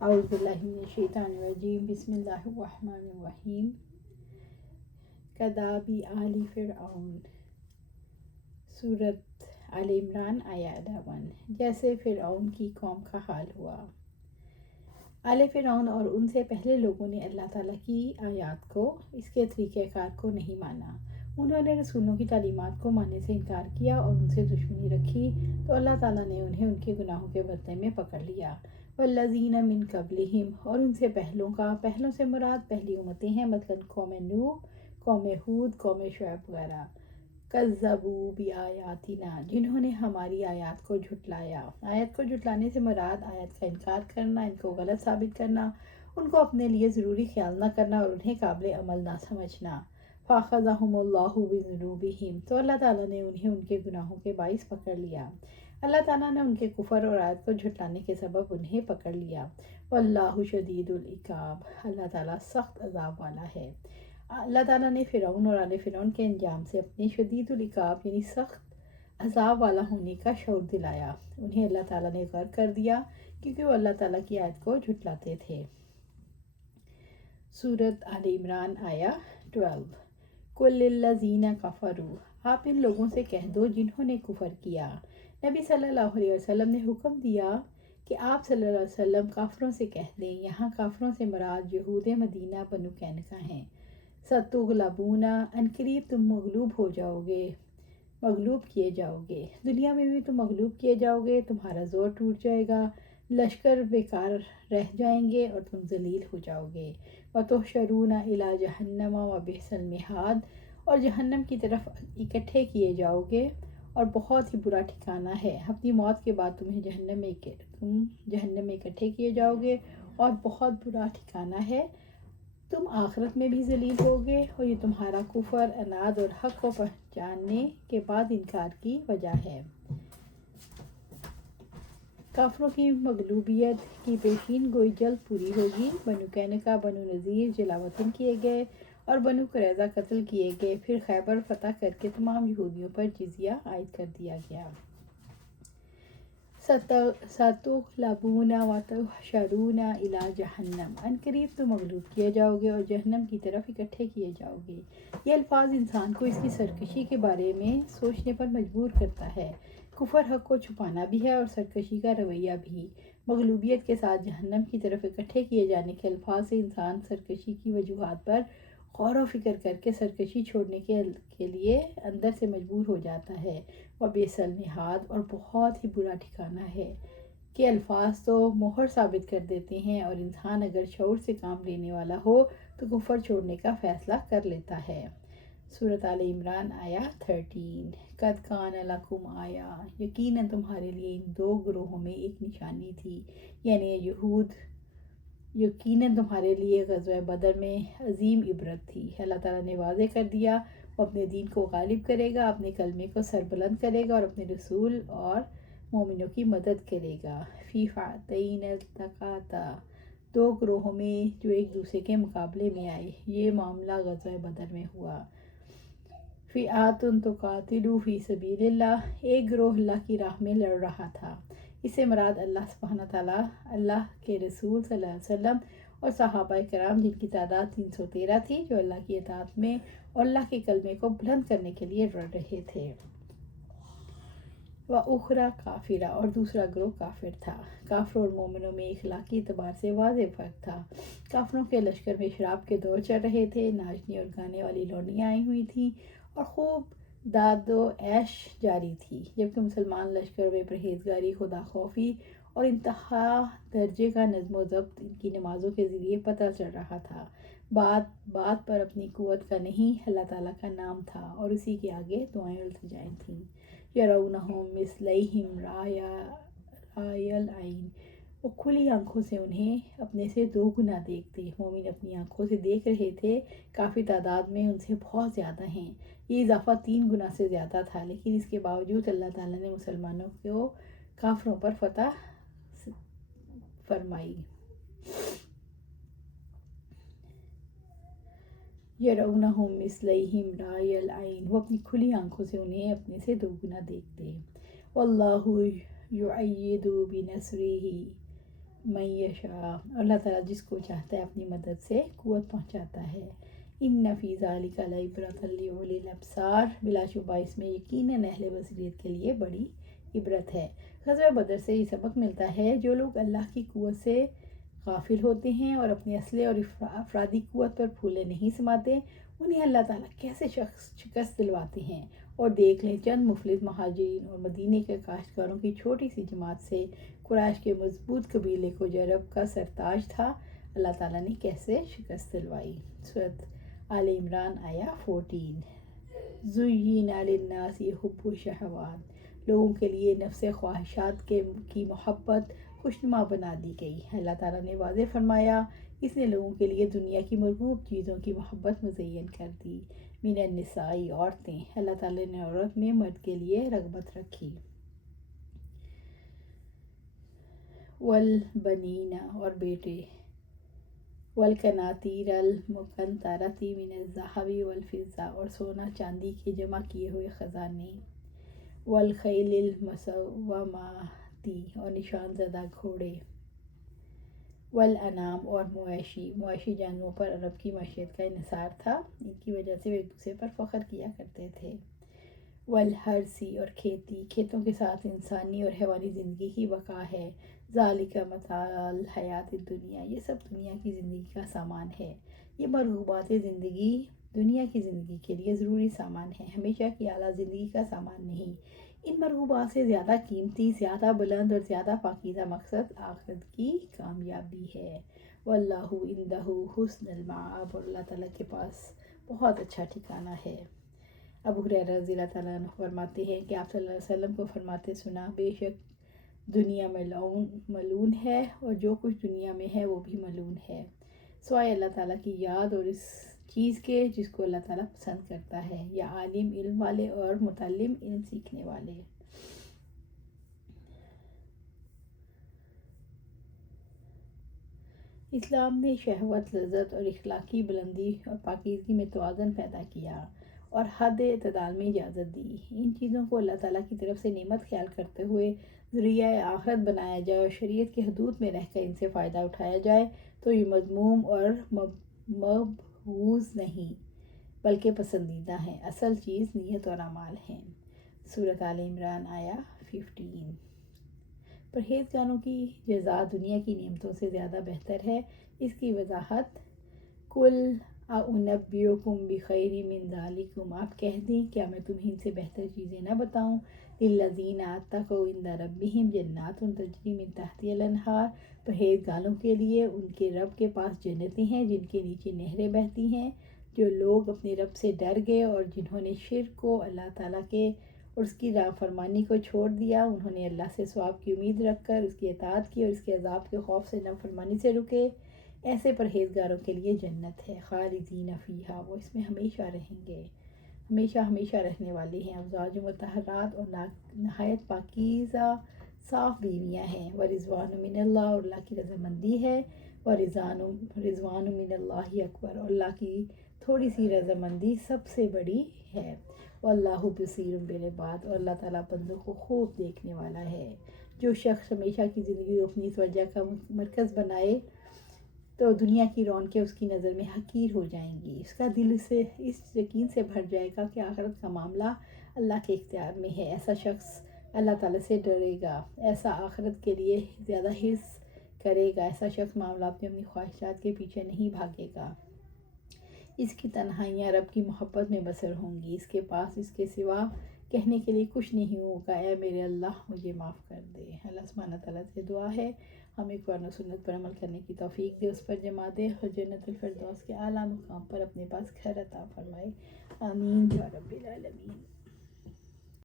اعوذ باللہ من الشیطان الرجیم بسم اللہ الرحمن الرحیم کدابی آل فرعون سورت آل عمران آیا 11 جیسے فرعون کی قوم کا حال ہوا۔ آل فرعون اور ان سے پہلے لوگوں نے اللہ تعالیٰ کی آیات کو، اس کے طریقہ کار کو نہیں مانا۔ انہوں نے رسولوں کی تعلیمات کو ماننے سے انکار کیا اور ان سے دشمنی رکھی، تو اللہ تعالیٰ نے انہیں ان کے گناہوں کے بدلے میں پکڑ لیا۔ والذین من قبلہم، اور ان سے پہلوں کا، پہلوں سے مراد پہلی امتیں ہیں، مثلاً قوم نوح، قوم ہود، قوم شعیب وغیرہ۔ کذبوا بآیاتنا، جنہوں نے ہماری آیات کو جھٹلایا۔ آیت کو جھٹلانے سے مراد آیت کا انکار کرنا، ان کو غلط ثابت کرنا، ان کو اپنے لیے ضروری خیال نہ کرنا اور انہیں قابل عمل نہ سمجھنا۔ فَأَخَذَهُمُ اللَّهُ بِذُنُوبِهِمْ، تو اللہ تعالیٰ نے انہیں ان کے گناہوں کے باعث پکڑ لیا۔ اللہ تعالیٰ نے ان کے کفر اور آیت کو جھٹلانے کے سبب انہیں پکڑ لیا۔ واللہ شدید العقاب، اللہ تعالیٰ سخت عذاب والا ہے۔ اللہ تعالیٰ نے فرعون اور آل فرعون کے انجام سے اپنے شدید العقاب یعنی سخت عذاب والا ہونے کا شعور دلایا۔ انہیں اللہ تعالیٰ نے غرق کر دیا کیونکہ وہ اللہ تعالیٰ کی آیت کو جھٹلاتے تھے۔ سورت آل عمران آیا 12 قُل لِّلَّذِينَ كَفَرُوا، آپ ان لوگوں سے کہہ دو جنہوں نے کفر کیا۔ نبی صلی اللہ علیہ وسلم نے حکم دیا کہ آپ صلی اللہ علیہ وسلم کافروں سے کہہ دیں، یہاں کافروں سے مراد یہود مدینہ بنو قینقاع ہیں۔ سَتُغْلَبُونَ، عنقریب تم مغلوب ہو جاؤ گے، مغلوب کیے جاؤ گے، دنیا میں بھی تم مغلوب کیے جاؤ گے، تمہارا زور ٹوٹ جائے گا، لشکر بیکار رہ جائیں گے اور تم ذلیل ہو جاؤ گے۔ وَتُحْشَرُونَ إِلَىٰ جَهَنَّمَ وَبِئْسَ الْمِہَادُ، اور جہنم کی طرف اکٹھے کیے جاؤ گے اور بہت ہی برا ٹھکانہ ہے۔ اپنی موت کے بعد تم جہنم میں اکٹھے کیے جاؤ گے اور بہت برا ٹھکانہ ہے، تم آخرت میں بھی ذلیل ہوگے، اور یہ تمہارا کفر، عناد اور حق کو پہچاننے کے بعد انکار کی وجہ ہے۔ کافروں کی مغلوبیت کی پیشین گوئی جلد پوری ہوگی۔ بنو قینقاع، بنو نذیر جلا وطن کیے گئے اور بنو قریظہ قتل کیے گئے، پھر خیبر فتح کر کے تمام یہودیوں پر جزیہ عائد کر دیا گیا۔ سَتُغْلَبُونَ وَتُحْشَرُونَ إِلَىٰ جَهَنَّمَ، عنقریب تم مغلوب کیے جاؤ گے اور جہنم کی طرف اکٹھے کیے جاؤ گے۔ یہ الفاظ انسان کو اس کی سرکشی کے بارے میں سوچنے پر مجبور کرتا ہے۔ کفر حق کو چھپانا بھی ہے اور سرکشی کا رویہ بھی۔ مغلوبیت کے ساتھ جہنم کی طرف اکٹھے کیے جانے کے الفاظ سے انسان سرکشی کی وجوہات پر غور و فکر کر کے سرکشی چھوڑنے کے لیے اندر سے مجبور ہو جاتا ہے۔ وَبِئْسَ الْمِہَادُ، اور بہت ہی برا ٹھکانہ ہے۔ کہ الفاظ تو مہر ثابت کر دیتے ہیں اور انسان اگر شعور سے کام لینے والا ہو تو کفر چھوڑنے کا فیصلہ کر لیتا ہے۔ سورۃ آل عمران آیا 13 قَدْ كَانَ لَكُمْ آیہ، یقیناً تمہارے لیے ان دو گروہوں میں ایک نشانی تھی، یعنی یہود، یقیناً تمہارے لیے غزوہ بدر میں عظیم عبرت تھی۔ اللہ تعالیٰ نے واضح کر دیا وہ اپنے دین کو غالب کرے گا، اپنے کلمے کو سربلند کرے گا اور اپنے رسول اور مومنوں کی مدد کرے گا۔ فی فئتین التقاتا، دو گروہوں میں جو ایک دوسرے کے مقابلے میں آئے، یہ معاملہ غزوہ بدر میں ہوا۔ فئات تقاتل فی سبیل اللہ، ایک گروہ اللہ کی راہ میں لڑ رہا تھا۔ اس سے مراد اللہ سبحانہ تعالیٰ، اللہ کے رسول صلی اللہ علیہ وسلم اور صحابہ کرام، جن کی تعداد 313 تھی، جو اللہ کی اطاعت میں اور اللہ کے کلمے کو بلند کرنے کے لیے لڑ رہے تھے۔ وَأُخْرَىٰ کافرہ، اور دوسرا گروہ کافر تھا۔ کافروں اور مومنوں میں اخلاقی اعتبار سے واضح فرق تھا۔ کافروں کے لشکر میں شراب کے دور چل رہے تھے، ناچنے اور گانے والی لونڈیاں آئی ہوئی تھیں اور خوب داد و عیش جاری تھی، جبکہ مسلمان لشکر میں پرہیزگاری، خدا خوفی اور انتہا درجے کا نظم و ضبط ان کی نمازوں کے ذریعے پتہ چل رہا تھا۔ بات پر اپنی قوت کا نہیں، اللہ تعالیٰ کا نام تھا اور اسی کے آگے دعائیں التجائیں تھیں۔ یرونہم مثلیہم رأی العین، وہ کھلی آنکھوں سے انہیں اپنے سے دو گنا دیکھتے۔ مومن اپنی آنکھوں سے دیکھ رہے تھے کافی تعداد میں ان سے بہت زیادہ ہیں۔ یہ اضافہ 3 گنا سے زیادہ تھا، لیکن اس کے باوجود اللہ تعالیٰ نے مسلمانوں کو کافروں پر فتح فرمائی۔ یرونہم مثلیہم رأی العین، وہ اپنی کھلی آنکھوں سے انہیں اپنے سے دو گنا دیکھتے۔ واللہ یؤید بنصرہ من یشاء، اللہ تعالیٰ جس کو چاہتا ہے اپنی مدد سے قوت پہنچاتا ہے۔ ان فی ذلک لعبرۃ لأولی الابصار، بلا شبہ اس میں یقیناً اہل بصیرت کے لیے بڑی عبرت ہے۔ غزوہ بدر سے یہ سبق ملتا ہے جو لوگ اللہ کی قوت سے غافل ہوتے ہیں اور اپنے اسلحے اور افرادی قوت پر پھولے نہیں سماتے، انہیں اللہ تعالیٰ کیسے شکست دلواتے ہیں۔ اور دیکھ لیں چند مفلس مہاجرین اور مدینے کے کاشتکاروں کی چھوٹی سی جماعت سے قریش کے مضبوط قبیلے کو جو عرب کا سرتاج تھا، اللہ تعالیٰ نے کیسے شکست دلوائی۔ سورۃ آل عمران آیا 14۔ زُیِّنَ لِلنَّاسِ حُبُّ الشہوات، لوگوں کے لیے نفس خواہشات کی محبت خوشنما بنا دی گئی۔ اللہ تعالیٰ نے واضح فرمایا، اس نے لوگوں کے لیے دنیا کی مرغوب چیزوں کی محبت مزین کر دی۔ من النساء، عورتیں، اللہ تعالیٰ نے عورت میں مرد کے لیے رغبت رکھی۔ والبنین، اور بیٹے، والقناطیر المقنطرۃ من الذہب والفضہ، اور سونا چاندی کے جمع کیے ہوئے خزانے، والخیل المسومۃ، اور نشان زدہ گھوڑے، والانعام، اور مویشی جانوروں پر عرب کی معیشت کا انحصار تھا، ان کی وجہ سے وہ ایک دوسرے پر فخر کیا کرتے تھے۔ والحرث، اور کھیتی، کھیتوں کے ساتھ انسانی اور حیوانی زندگی کی بقا ہے۔ ذالک متاع الحیات الدنیا، یہ سب دنیا کی زندگی کا سامان ہے۔ یہ مرغوبات زندگی دنیا کی زندگی کے لیے ضروری سامان ہے، ہمیشہ کی اعلیٰ زندگی کا سامان نہیں۔ ان مرغوبات سے زیادہ قیمتی، زیادہ بلند اور زیادہ پاکیزہ مقصد آخرت کی کامیابی ہے۔ واللہ عندہ حسن المآب، اور اللہ تعالیٰ کے پاس بہت اچھا ٹھکانہ ہے۔ ابو ہریرہ رضی اللہ تعالیٰ عنہ فرماتے ہیں کہ آپ صلی اللہ علیہ وسلم کو فرماتے سنا، بے شک دنیا ملعون ہے، اور جو کچھ دنیا میں ہے وہ بھی ملعون ہے، سوائے اللہ تعالیٰ کی یاد اور اس چیز کے جس کو اللہ تعالیٰ پسند کرتا ہے، یا عالم علم والے اور متعلم علم سیکھنے والے۔ اسلام نے شہوت، لذت اور اخلاقی بلندی اور پاکیزگی میں توازن پیدا کیا اور حد اعتدال میں اجازت دی۔ ان چیزوں کو اللہ تعالیٰ کی طرف سے نعمت خیال کرتے ہوئے ذریعہ آخرت بنایا جائے اور شریعت کی حدود میں رہ کر ان سے فائدہ اٹھایا جائے تو یہ مذموم اور مبغوض نہیں بلکہ پسندیدہ ہیں۔ اصل چیز نیت اور اعمال ہیں۔ سورۃ آل عمران آیا 15۔ پرہیزگاروں کی جزا دنیا کی نعمتوں سے زیادہ بہتر ہے۔ اس کی وضاحت قُلْ أَنُبِّئُكُم بِخَيْرٍ مِّن ذَلِكُمْ، آپ کہہ دیں کیا میں تمہیں ان سے بہتر چیزیں نہ بتاؤں؟ لِلَّذِينَ اتَّقَوْا عِندَ رَبِّهِمْ جَنَّاتٌ تَجْرِی مِن تَحْتِہَا الْأَنْہَارُ، پرہیزگاروں کے لیے ان کے رب کے پاس جنتیں ہیں جن کے نیچے نہریں بہتی ہیں۔ جو لوگ اپنے رب سے ڈر گئے اور جنہوں نے شرک کو اللہ تعالیٰ کے اور اس کی نافرمانی کو چھوڑ دیا، انہوں نے اللہ سے ثواب کی امید رکھ کر اس کی اطاعت کی اور اس کے عذاب کے خوف سے نافرمانی سے رکے، ایسے پرہیزگاروں کے لیے جنت ہے، خالدین فیہا، وہ اس میں ہمیشہ رہیں گے، ہمیشہ ہمیشہ رہنے والے ہیں۔ ازواج مطہرات، اور نہایت پاکیزہ صاف بیویاں ہیں۔ ورضوان من اللہ، اور اللہ کی رضامندی ہے۔ ورضوان من اللہ اکبر، اور اللہ کی تھوڑی سی رضامندی سب سے بڑی ہے۔ واللہ بصیر بالعباد، اور اللہ تعالیٰ بندوں کو خوب دیکھنے والا ہے۔ جو شخص ہمیشہ کی زندگی کو اپنی توجہ کا مرکز بنائے تو دنیا کی رونقیں اس کی نظر میں حقیر ہو جائیں گی، اس کا دل سے اس یقین سے بھر جائے گا کہ آخرت کا معاملہ اللہ کے اختیار میں ہے۔ ایسا شخص اللہ تعالیٰ سے ڈرے گا، ایسا آخرت کے لیے زیادہ حرص کرے گا، ایسا شخص معاملات میں اپنی خواہشات کے پیچھے نہیں بھاگے گا۔ اس کی تنہائیاں رب کی محبت میں بسر ہوں گی، اس کے پاس اس کے سوا کہنے کے لیے کچھ نہیں ہوگا، اے میرے اللہ مجھے معاف کر دے۔ اللہ سبحانہ تعالیٰ سے دعا ہے ہمیں قرآن و سنت پر عمل کرنے کی توفیق دے، اس پر جما دے اور جنت الفردوس کے اعلیٰ مقام پر اپنے پاس گھر عطا فرمائے، آمین یا رب العالمین۔